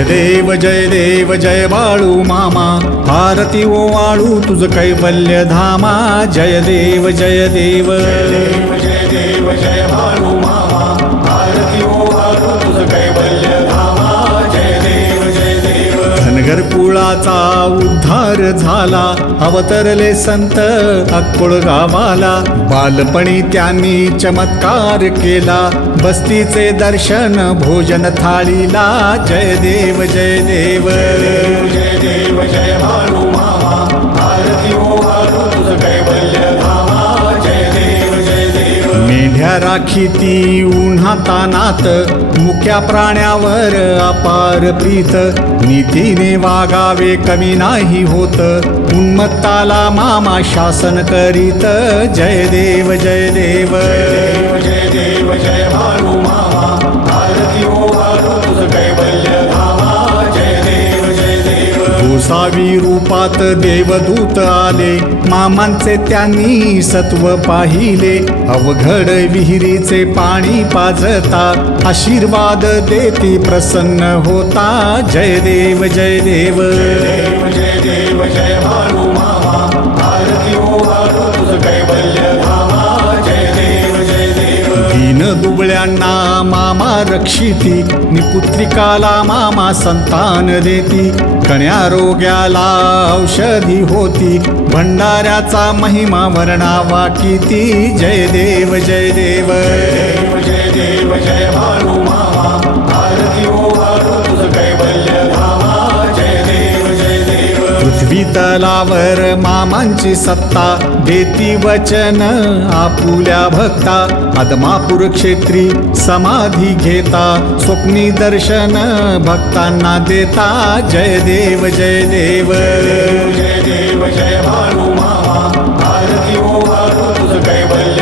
जय देव जय बाळू मामा, आरती ओवाळू तुझ कैवल्य धामा. जय देव जय देव जय देव जय बाळू मामा, आरती ओवाळू तुझ कैवल्य धामा. जय देव जय देव. धनगर कुळाचा उद्धार झाला, अवतरले संत अक्कोळ गावाला. बालपणी त्यांनी चमत्कार केला, बस्तीचे दर्शन भोजन थाळीला. जय देव जय देव जय देव जय बाळू मामा, आरती ओवाळू तुझ कैवल्य धामा. जय देव जय देव. मेंढ्या राखीती उन्हातानात, मुक्या प्राण्यावर अपार प्रीत. नीतीने वागावे कमी नाही होत, उन्मत्ताला मामा शासन करीत. जय देव जय देव जय देव जय बाळू मामा, आरती ओवाळू तुझ कैवल्य धामा. जय देव जय देव. गोसावी रूपात देवदूत आले, मामांचे त्यांनी सत्व पाहिले. अवघड विहिरीचे पाणी पाजता, आशीर्वाद देती प्रसन्न होता. जय देव जय देव जय देव जय बाळू मामा, आरती ओवाळू तुझ कैवल्य धामा. जय देव जय देव. दीन दुबळ्यांना मामा रक्षिती, निपुत्रिकाला मामा संतान देती. कण्यारोग्याला औषधी होती, भंडाऱ्याचा महिमा वर्णावा किती. जय देव जय देव जय देव जय बाळू मामा, आरती ओवाळू तुझ कैवल्य धामा. जय देव जय देव. पृथ्वी तलावर मामांची सत्ता, देती वचन आपुल्या भक्ता. आदमापूर क्षेत्री समाधी घेता, स्वप्नी दर्शन भक्तांना देता. जय देव जय देव जय देव जय बाळू मामा, आरती ओवाळू तुझ कैवल्य